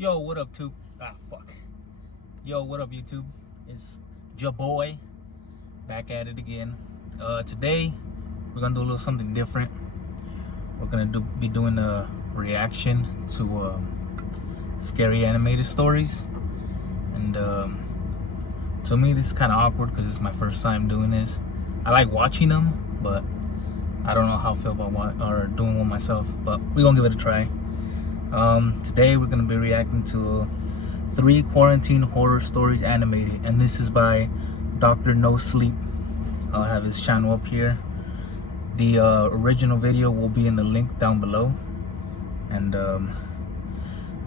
Yo, what up, tube? Fuck. Yo, what up, YouTube? It's your boy back at it again. Today we're gonna do a little something different. We're gonna be doing a reaction to scary animated stories, and to me this is kind of awkward because it's my first time doing this. I like watching them, but I don't know how I feel about doing one myself. But we're gonna give it a try. Today we're gonna be reacting to 3 quarantine horror stories animated, and this is by Dr. No Sleep. I'll have his channel up here. The original video will be in the link down below, and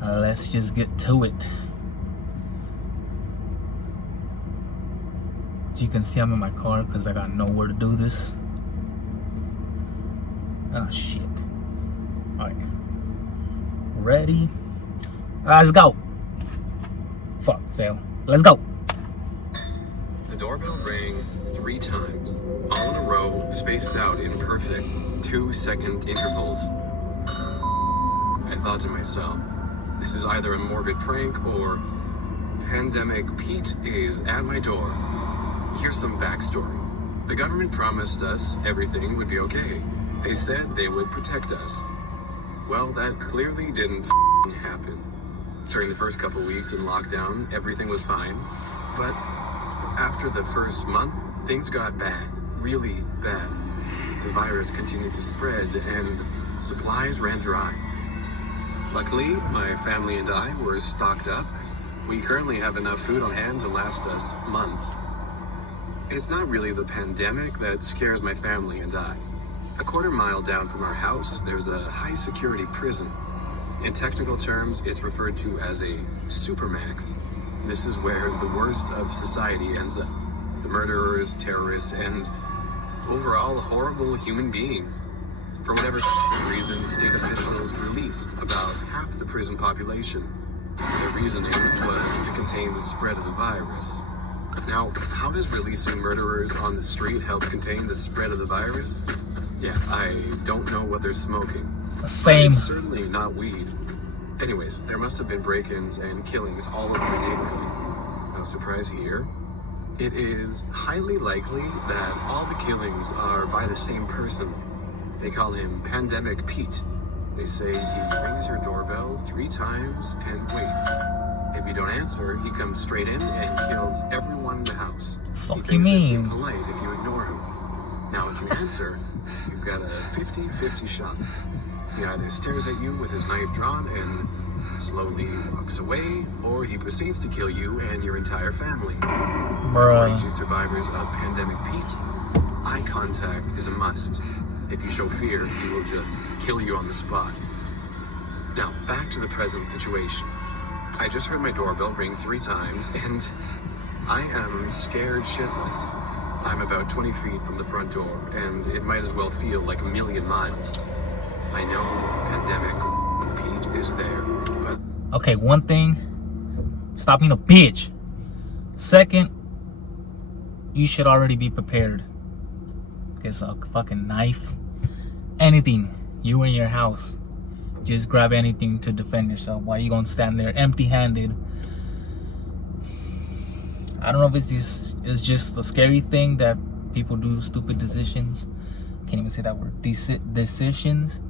let's just get to it. As you can see, I'm in my car because I got nowhere to do this. Oh shit. Alright. Ready? Let's go. Fuck, fail. Let's go. The doorbell rang 3 times, all in a row, spaced out in perfect 2-second intervals. I thought to myself, this is either a morbid prank or Pandemic Pete is at my door. Here's some backstory. The government promised us everything would be okay. They said they would protect us. Well, that clearly didn't happen. During the first couple weeks in lockdown, everything was fine. But after the first month, things got bad, really bad. The virus continued to spread and supplies ran dry. Luckily, my family and I were stocked up. We currently have enough food on hand to last us months. It's not really the pandemic that scares my family and I. A quarter-mile down from our house, there's a high-security prison. In technical terms, it's referred to as a supermax. This is where the worst of society ends up. The murderers, terrorists, and overall horrible human beings. For whatever reason, state officials released about half the prison population. Their reasoning was to contain the spread of the virus. Now, how does releasing murderers on the street help contain the spread of the virus? Yeah, I don't know what they're smoking. Same. It's certainly not weed. Anyways, there must have been break-ins and killings all over my neighborhood. No surprise here. It is highly likely that all the killings are by the same person. They call him Pandemic Pete. They say he rings your doorbell 3 times and waits. If you don't answer, he comes straight in and kills everyone in the house. Fuck he you thinks it's mean? impolite if you ignore him. Now, if you answer, you've got a 50-50 shot. He either stares at you with his knife drawn and slowly walks away, or he proceeds to kill you and your entire family. According to survivors of Pandemic Pete, eye contact is a must. If you show fear, he will just kill you on the spot. Now, back to the present situation. I just heard my doorbell ring 3 times, and I am scared shitless. I'm about 20 feet from the front door, and it might as well feel like a million miles. I know Pandemic Pete is there, but... Okay, one thing, stop being a bitch. Second, you should already be prepared. Get a fucking knife, anything. You in your house, just grab anything to defend yourself. Why you gonna stand there empty-handed? I don't know if it's just a scary thing that people do stupid decisions. Can't even say that word. Decisions.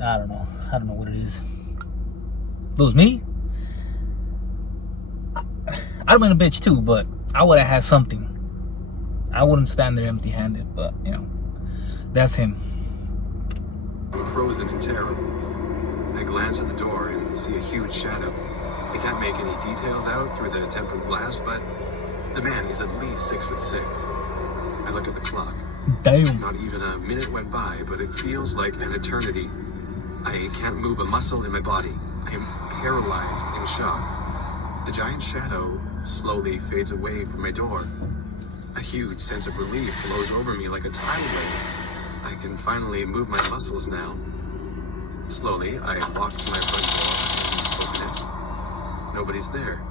I don't know. I don't know what it is. If it was me, I'd have been a bitch too, but I would have had something. I wouldn't stand there empty-handed, but you know, that's him. I'm frozen in terror. I glance at the door and see a huge shadow. I can't make any details out through the tempered glass, but the man is at least 6'6". I look at the clock. Damn. Not even a minute went by, but it feels like an eternity. I can't move a muscle in my body. I am paralyzed in shock. The giant shadow slowly fades away from my door. A huge sense of relief flows over me like a tidal wave. I can finally move my muscles now. Slowly, I walk to my front door and open it. Nobody's there.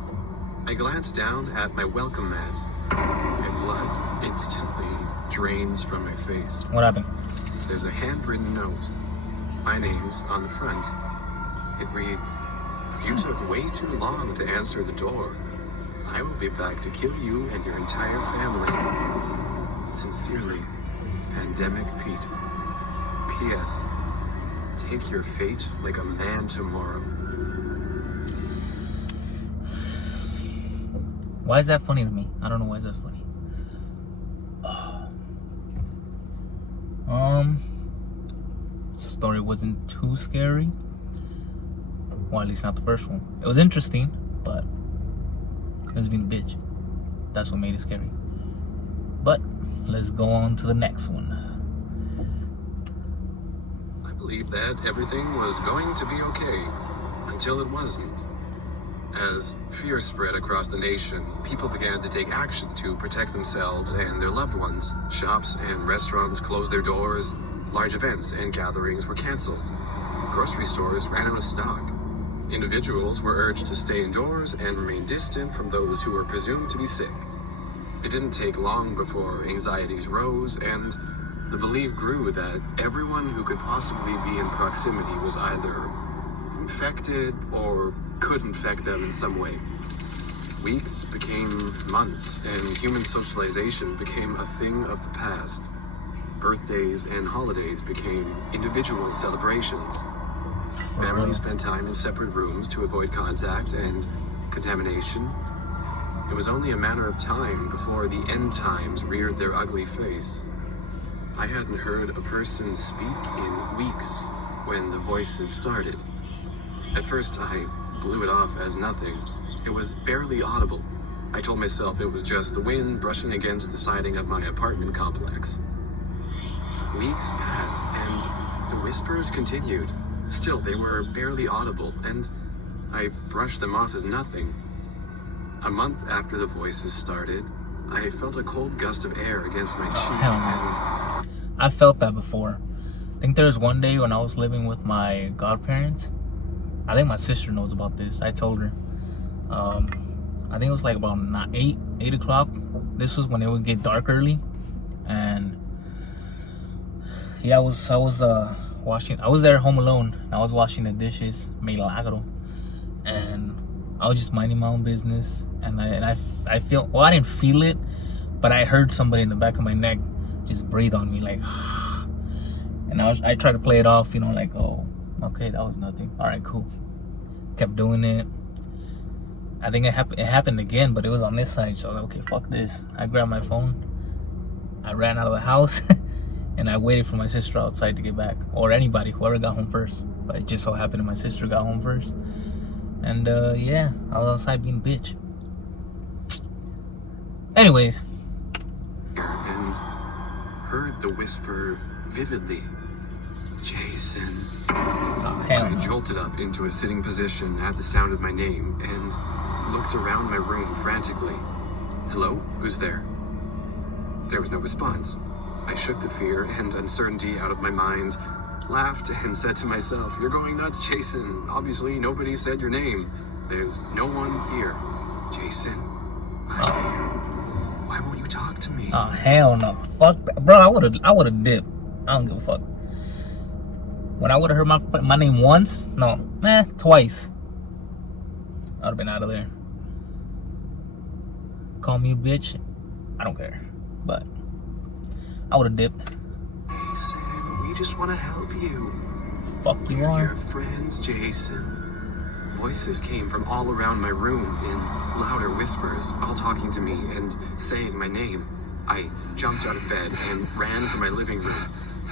I glance down at my welcome mat. My blood instantly drains from my face. What happened? There's a handwritten note. My name's on the front. It reads, You took way too long to answer the door. I will be back to kill you and your entire family. Sincerely, Pandemic Pete. P.S. Take your fate like a man tomorrow. Why is that funny to me? I don't know why that's funny. Story wasn't too scary. Well, at least not the first one. It was interesting, but it was being a bitch. That's what made it scary. But let's go on to the next one. I believed that everything was going to be okay until it wasn't. As fear spread across the nation, people began to take action to protect themselves and their loved ones. Shops and restaurants closed their doors. Large events and gatherings were canceled. Grocery stores ran out of stock. Individuals were urged to stay indoors and remain distant from those who were presumed to be sick. It didn't take long before anxieties rose and the belief grew that everyone who could possibly be in proximity was either infected or could infect them in some way. Weeks became months, and human socialization became a thing of the past. Birthdays and holidays became individual celebrations. Families spent time in separate rooms to avoid contact and contamination. It was only a matter of time before the end times reared their ugly face. I hadn't heard a person speak in weeks when the voices started. At first, I blew it off as nothing. It was barely audible. I told myself it was just the wind brushing against the siding of my apartment complex. Weeks passed, and the whispers continued. Still, they were barely audible, and I brushed them off as nothing. A month after the voices started, I felt a cold gust of air against my cheek, and I felt that before. I think there was one day when I was living with my godparents. I think my sister knows about this. I told her. I think it was like about 8 o'clock. This was when it would get dark early, and yeah, I was washing. I was there home alone. I was washing the dishes, milagro, and I was just minding my own business. And I feel, well, I didn't feel it, but I heard somebody in the back of my neck just breathe on me, like, and I tried to play it off, like, oh, okay, that was nothing. All right, cool. Kept doing it. I think it happened again, but it was on this side. So I was like, okay, fuck this. I grabbed my phone. I ran out of the house. And I waited for my sister outside to get back, or anybody, whoever got home first. But it just so happened that my sister got home first. And yeah, I was outside being a bitch. Anyways. And heard the whisper vividly. Jason. Oh, hell I no. jolted up into a sitting position at the sound of my name and looked around my room frantically. Hello? Who's there? There was no response. I shook the fear and uncertainty out of my mind, laughed, and said to myself, "You're going nuts, Jason. Obviously, nobody said your name. There's no one here. Jason, I'm here. Why won't you talk to me?" Oh, hell no. Fuck that. Bro, I would've dipped. I don't give a fuck. When I would've heard my name once, twice, I would've been out of there. Call me a bitch, I don't care. But I would've dipped. Jason, we just want to help you. Fuck you We're are. your friends, Jason. Voices came from all around my room in louder whispers, all talking to me and saying my name. I jumped out of bed and ran for my living room.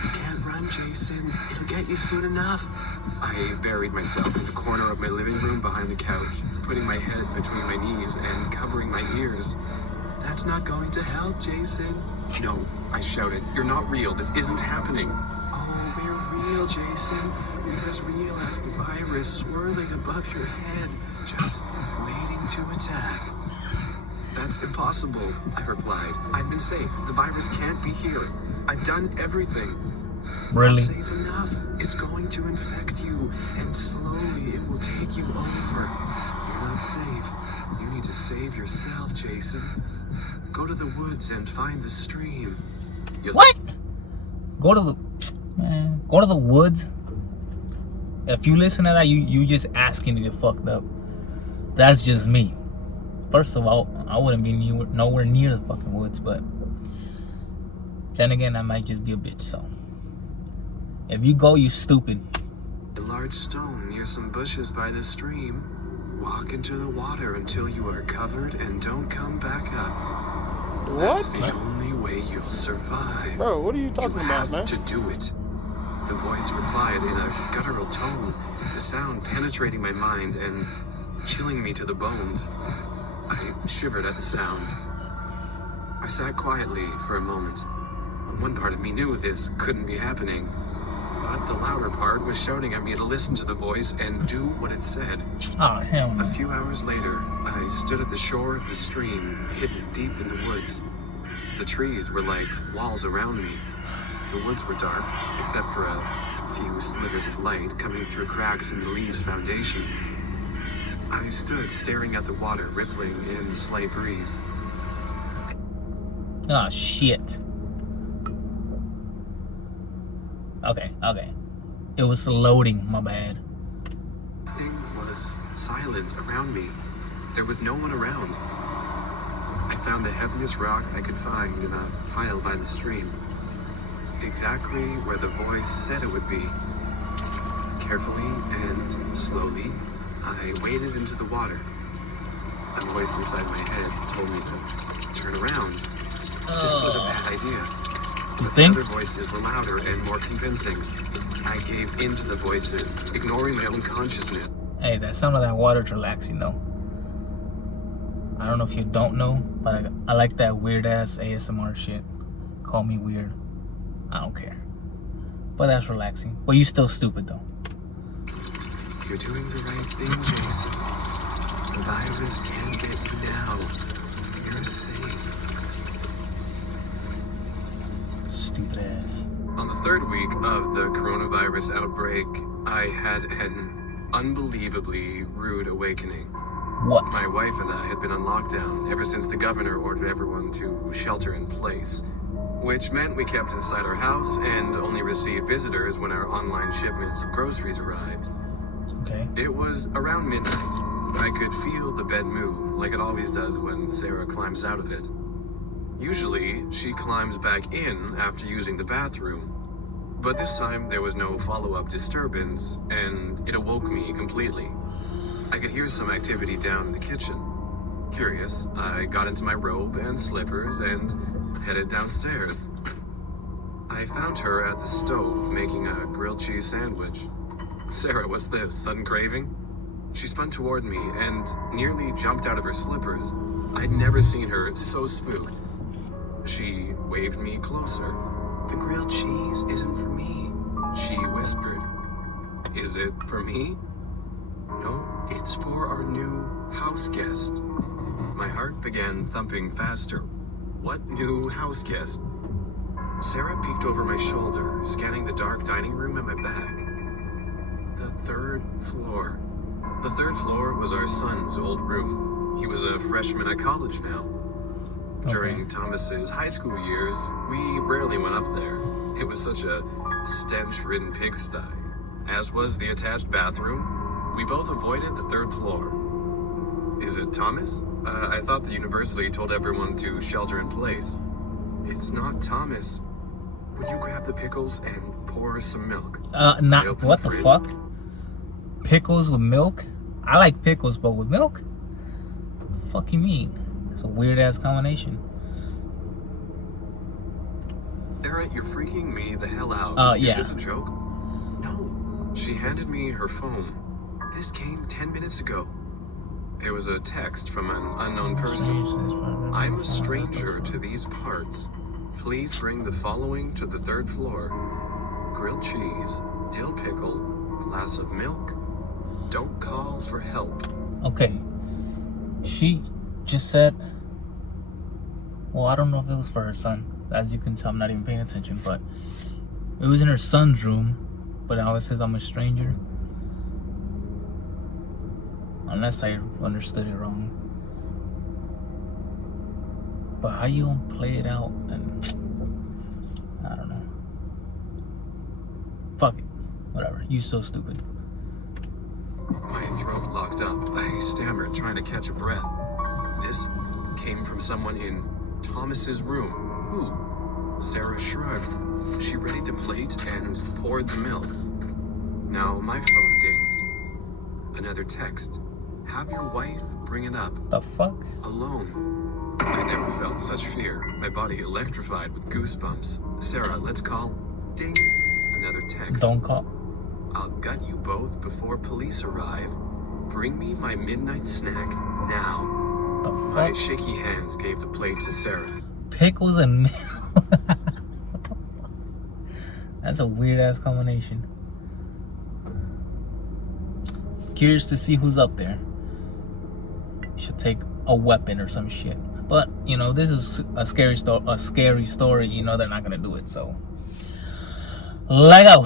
You can't run, Jason. It'll get you soon enough. I buried myself in the corner of my living room behind the couch, putting my head between my knees and covering my ears. That's not going to help, Jason. No, I shouted. You're not real. This isn't happening. Oh, we're real, Jason. We're as real as the virus swirling above your head, just waiting to attack. That's impossible, I replied. I've been safe. The virus can't be here. I've done everything. Really? Not safe enough. It's going to infect you, and slowly it will take you over. You're not safe. You need to save yourself, Jason. Go to the woods and find the stream. What? Go to the woods? if you listen to that, you just asking to get fucked up. That's just me. First of all, I wouldn't be nowhere near the fucking woods, but then again, I might just be a bitch. So if you go, you stupid. A large stone near some bushes by the stream. Walk into the water until you are covered and don't come back up. What? That's the only way you'll survive. Bro, what are you talking You about, have man? to do it. The voice replied in a guttural tone, the sound penetrating my mind and chilling me to the bones. I shivered at the sound. I sat quietly for a moment. One part of me knew this couldn't be happening, but the louder part was shouting at me to listen to the voice and do what it said. Oh, hell no. A few hours later, I stood at the shore of the stream, hidden deep in the woods. The trees were like walls around me. The woods were dark, except for a few slivers of light coming through cracks in the leaves' foundation. I stood staring at the water rippling in the slight breeze. Oh, shit. Okay. It was loading, my bad. Everything was silent around me. There was no one around. I found the heaviest rock I could find in a pile by the stream. Exactly where the voice said it would be. Carefully and slowly, I waded into the water. A voice inside my head told me to turn around. This was a bad idea. You But think? the other voices were louder and more convincing. I gave in to the voices, ignoring my own consciousness. Hey, that sound of that water's relaxing though. I don't know if you don't know, but I like that weird ass ASMR shit. Call me weird. I don't care. But that's relaxing. But you still stupid though. You're doing the right thing, Jason. The virus can't get you now. You're safe. Stupid ass. On the third week of the coronavirus outbreak, I had an unbelievably rude awakening. What? My wife and I had been on lockdown ever since the governor ordered everyone to shelter in place, which meant we kept inside our house and only received visitors when our online shipments of groceries arrived. Okay. It was around midnight. I could feel the bed move, like it always does when Sarah climbs out of it. Usually, she climbs back in after using the bathroom. But this time, there was no follow-up disturbance, and it awoke me completely. I could hear some activity down in the kitchen. Curious, I got into my robe and slippers and headed downstairs. I found her at the stove making a grilled cheese sandwich. Sarah, what's this? Sudden craving? She spun toward me and nearly jumped out of her slippers. I'd never seen her so spooked. She waved me closer. The grilled cheese isn't for me, she whispered. Is it for me? No, it's for our new house guest. My heart began thumping faster. What new house guest? Sarah peeked over my shoulder, scanning the dark dining room at my back. The third floor. The third floor was our son's old room. He was a freshman at college now. During Thomas's high school years, we rarely went up there. It was such a stench-ridden pigsty. As was the attached bathroom, we both avoided the third floor. Is it Thomas? I thought the university told everyone to shelter in place. It's not Thomas. Would you grab the pickles and pour some milk? Not what the fuck? Pickles with milk? I like pickles, but with milk? What the fuck you mean? It's a weird ass combination. Sarah, you're freaking me the hell out. Yeah. Is this a joke? No. She handed me her phone. This came 10 minutes ago. It was a text from an unknown person. I'm a stranger to these parts. Please bring the following to the third floor. Grilled cheese, dill pickle, glass of milk. Don't call for help. Okay. She just said, well, I don't know if it was for her son. As you can tell, I'm not even paying attention, but it was in her son's room, but now it says I'm a stranger. Unless I understood it wrong. But how you gonna play it out? And I don't know. Fuck it. Whatever. You so stupid. My throat locked up. I stammered, trying to catch a breath. This came from someone in Thomas's room. Who? Sarah shrugged. She readied the plate and poured the milk. Now my phone dinged. Another text. Have your wife bring it up. The fuck? Alone. I never felt such fear. My body electrified with goosebumps. Sarah, let's call. Ding. Another text. Don't call. I'll gut you both before police arrive. Bring me my midnight snack now. The My fuck? shaky hands gave the plate to Sarah. Pickles and milk. That's a weird ass combination. Curious to see who's up there. Should take a weapon or some shit. But you know, this is a scary story. You know they're not gonna do it. So, Lego.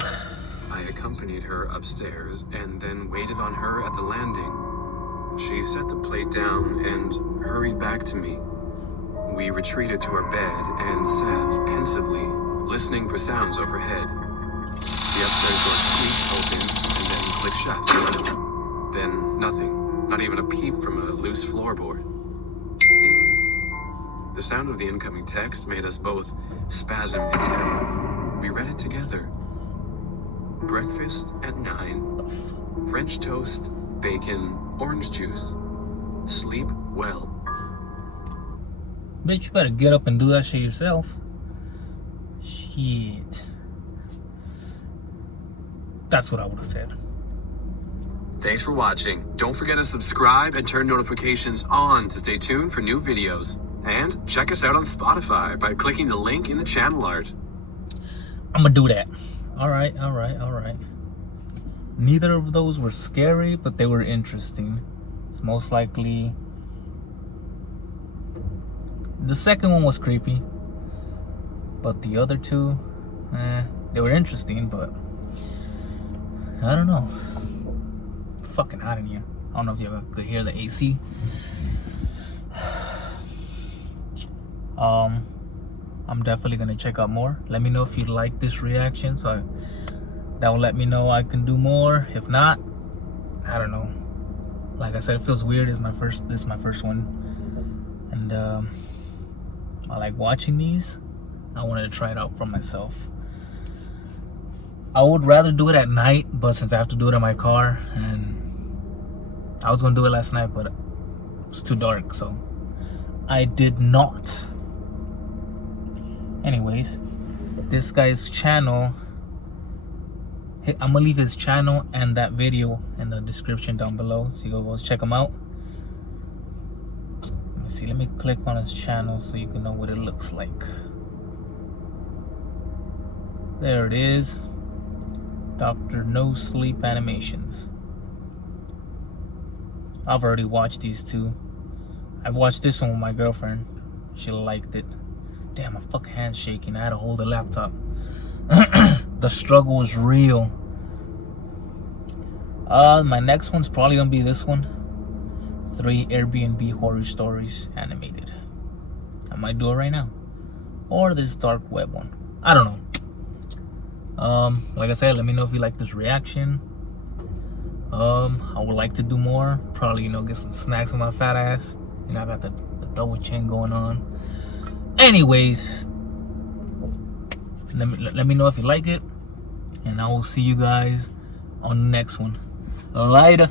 I accompanied her upstairs and then waited on her at the landing. She set the plate down and hurried back to me. We retreated to our bed and sat pensively, listening for sounds overhead. The upstairs door squeaked open and then clicked shut. Then nothing, not even a peep from a loose floorboard. Ding. The sound of the incoming text made us both spasm in terror. We read it together. Breakfast at 9. French toast, bacon, orange juice. Sleep well. Bitch, you better get up and do that shit yourself. Shit. That's what I would have said. Thanks for watching. Don't forget to subscribe and turn notifications on to stay tuned for new videos. And check us out on Spotify by clicking the link in the channel art. I'm gonna do that. Alright. Neither of those were scary, but they were interesting. It's most likely... The second one was creepy. But the other two, they were interesting, but... I don't know. Fucking hot in here. I don't know if you ever could hear the AC. I'm definitely gonna check out more. Let me know if you like this reaction, so that will let me know I can do more. If not, I don't know. Like I said, it feels weird. This is my first one, and I like watching these. I wanted to try it out for myself. I would rather do it at night, but since I have to do it in my car, and I was gonna do it last night, but it was too dark, so I did not. Anyways, this guy's channel, I'm gonna leave his channel and that video in the description down below, so you go check him out. Let me see, let me click on his channel so you can know what it looks like. There it is. Dr. No Sleep Animations. I've already watched these two. I've watched this one with my girlfriend. She liked it. Damn, my fucking hand's shaking. I had to hold the laptop. The struggle was real. My next one's probably gonna be this one. 3 Airbnb horror stories animated. I might do it right now. Or this dark web one. I don't know. Like I said, let me know if you like this reaction. I would like to do more. Probably, you know, get some snacks on my fat ass. You know, I got the double chin going on. Anyways, let me know if you like it, and I will see you guys on the next one. Later.